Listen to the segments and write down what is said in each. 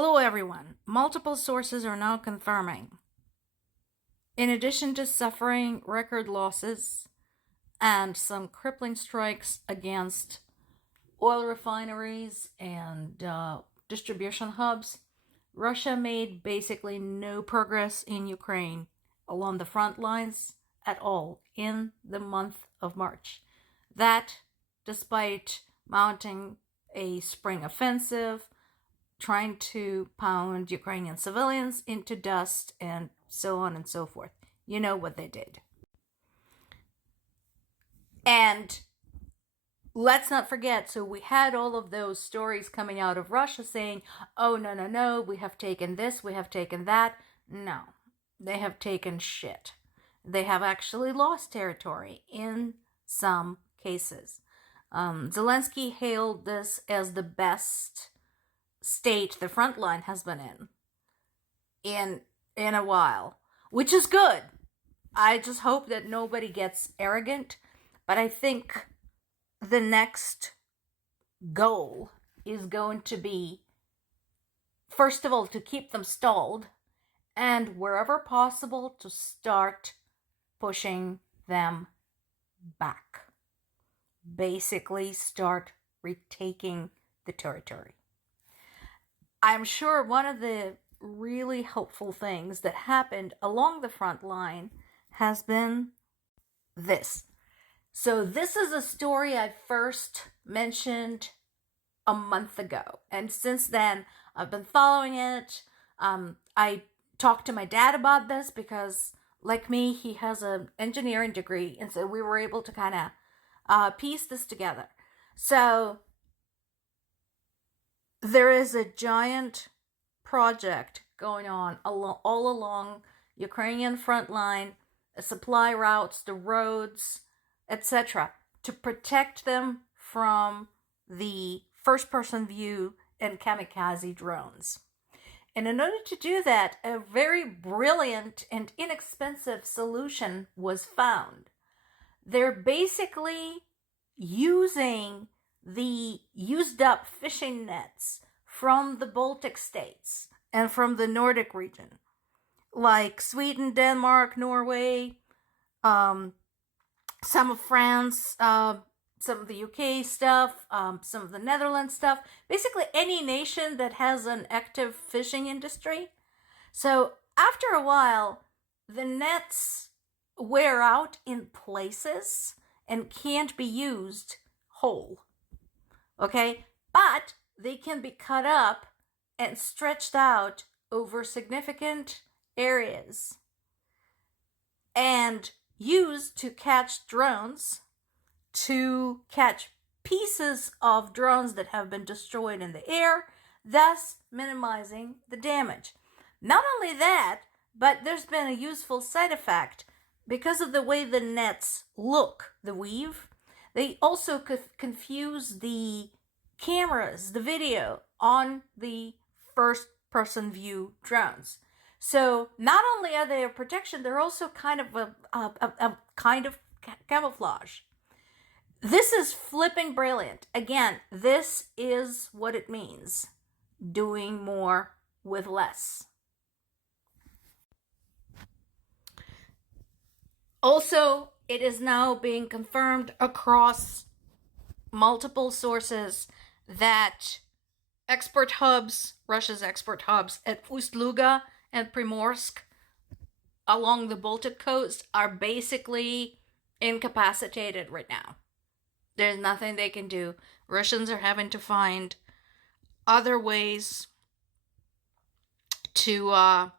Hello everyone. Multiple sources are now confirming. In addition to suffering record losses and some crippling strikes against oil refineries and distribution hubs, Russia made basically no progress in Ukraine along the front lines at all in the month of March. That, despite mounting a spring offensive, trying to pound Ukrainian civilians into dust, and so on and so forth. You know what they did. And let's not forget, so we had all of those stories coming out of Russia saying, oh, no, we have taken this, we have taken that. No, they have taken shit. They have actually lost territory in some cases. Zelensky hailed this as the best state the front line has been in a while, which is good. I just hope that nobody gets arrogant, but I think the next goal is going to be, first of all, to keep them stalled, and wherever possible to start pushing them back. Basically start retaking the territory. I'm sure one of the really helpful things that happened along the front line has been this. So this is a story I first mentioned a month ago. And since then, I've been following it. I talked to my dad about this because, like me, he has an engineering degree. And so we were able to kind of piece this together. So there is a giant project going on all along Ukrainian front line, the supply routes, the roads, etc., to protect them from the first-person view and kamikaze drones. And in order to do that, a very brilliant and inexpensive solution was found. They're basically using the used up fishing nets from the Baltic states and from the Nordic region, like Sweden, Denmark, Norway, some of France, some of the UK stuff, some of the Netherlands stuff, basically any nation that has an active fishing industry. So after a while, the nets wear out in places and can't be used whole. Okay, but they can be cut up and stretched out over significant areas and used to catch drones, to catch pieces of drones that have been destroyed in the air, thus minimizing the damage. Not only that, but there's been a useful side effect. Because of the way the nets look, the weave, they also confuse the cameras, the video on the first-person view drones. So not only are they a protection, they're also kind of a kind of camouflage. This is flipping brilliant. Again, this is what it means: doing more with less. Also, it is now being confirmed across multiple sources that export hubs, Russia's export hubs at Ust-Luga and Primorsk along the Baltic coast are basically incapacitated right now. There's nothing they can do. Russians are having to find other ways to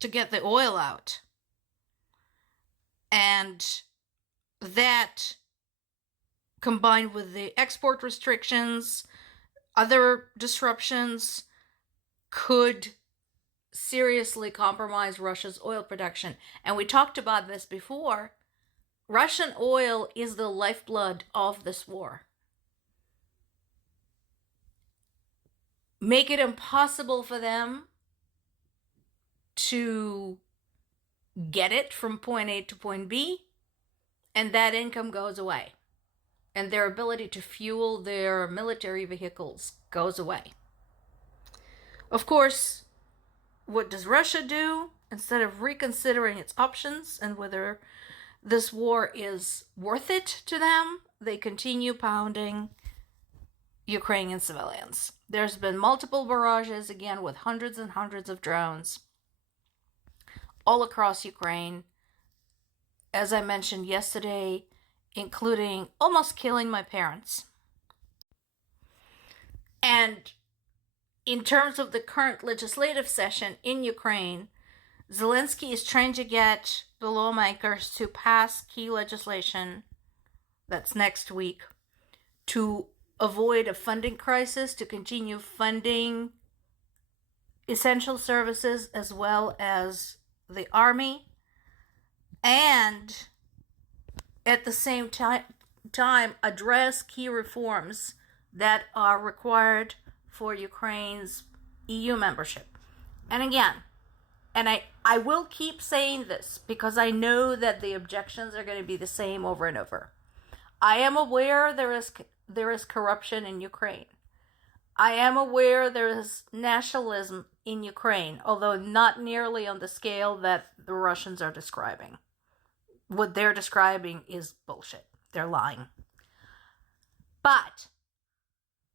get the oil out. And that, combined with the export restrictions, other disruptions, could seriously compromise Russia's oil production. And we talked about this before. Russian oil is the lifeblood of this war. Make it impossible for them to get it from point A to point B, and that income goes away. And their ability to fuel their military vehicles goes away. Of course, what does Russia do? Instead of reconsidering its options and whether this war is worth it to them, they continue pounding Ukrainian civilians. There's been multiple barrages, again, with hundreds and hundreds of drones all across Ukraine. As I mentioned yesterday, including almost killing my parents. And in terms of the current legislative session in Ukraine, Zelensky is trying to get the lawmakers to pass key legislation, that's next week, to avoid a funding crisis, to continue funding essential services as well as the army, and at the same time address key reforms that are required for Ukraine's EU membership. And again, and I will keep saying this because I know that the objections are going to be the same over and over. I am aware there is corruption in Ukraine. I am aware there is nationalism in Ukraine, although not nearly on the scale that the Russians are describing. What they're describing is bullshit. They're lying. But,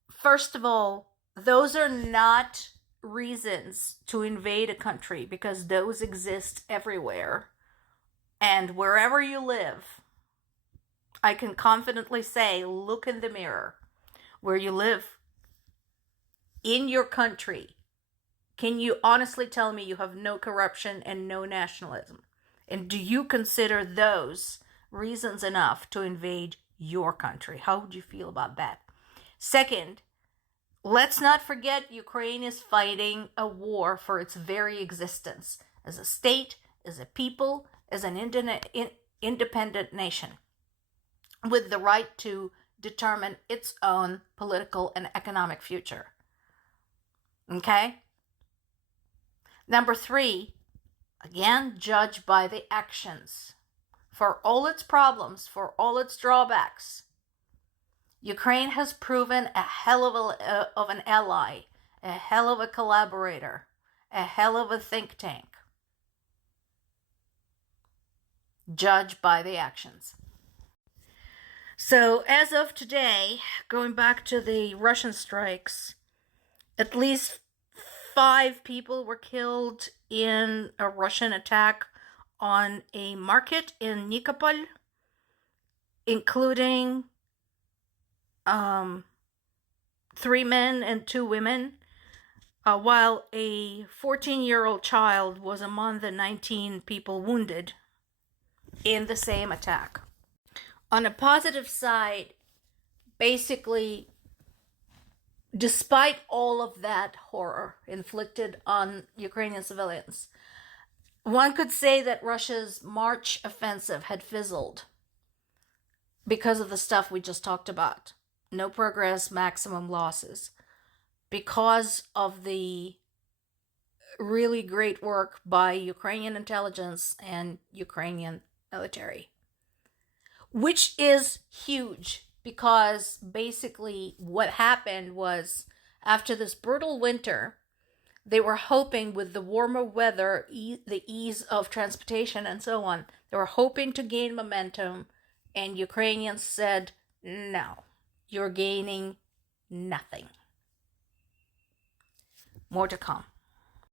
first of all, those are not reasons to invade a country, because those exist everywhere. And wherever you live, I can confidently say, look in the mirror. Where you live in your country, can you honestly tell me you have no corruption and no nationalism? And do you consider those reasons enough to invade your country? How would you feel about that? Second, let's not forget Ukraine is fighting a war for its very existence as a state, as a people, as an independent nation, with the right to determine its own political and economic future. Okay? Number 3, again, judge by the actions. For all its problems, for all its drawbacks, Ukraine has proven a hell of an ally, a hell of a collaborator, a hell of a think tank. Judge by the actions. So, as of today, going back to the Russian strikes, at least 5 people were killed in a Russian attack on a market in Nikopol, including 3 men and 2 women, while a 14-year-old child was among the 19 people wounded in the same attack. On a positive side, basically, despite all of that horror inflicted on Ukrainian civilians, one could say that Russia's March offensive had fizzled because of the stuff we just talked about. No progress, maximum losses. Because of the really great work by Ukrainian intelligence and Ukrainian military. Which is huge, because basically what happened was, after this brutal winter, they were hoping with the warmer weather, the ease of transportation and so on, they were hoping to gain momentum, and Ukrainians said, no, you're gaining nothing. More to come.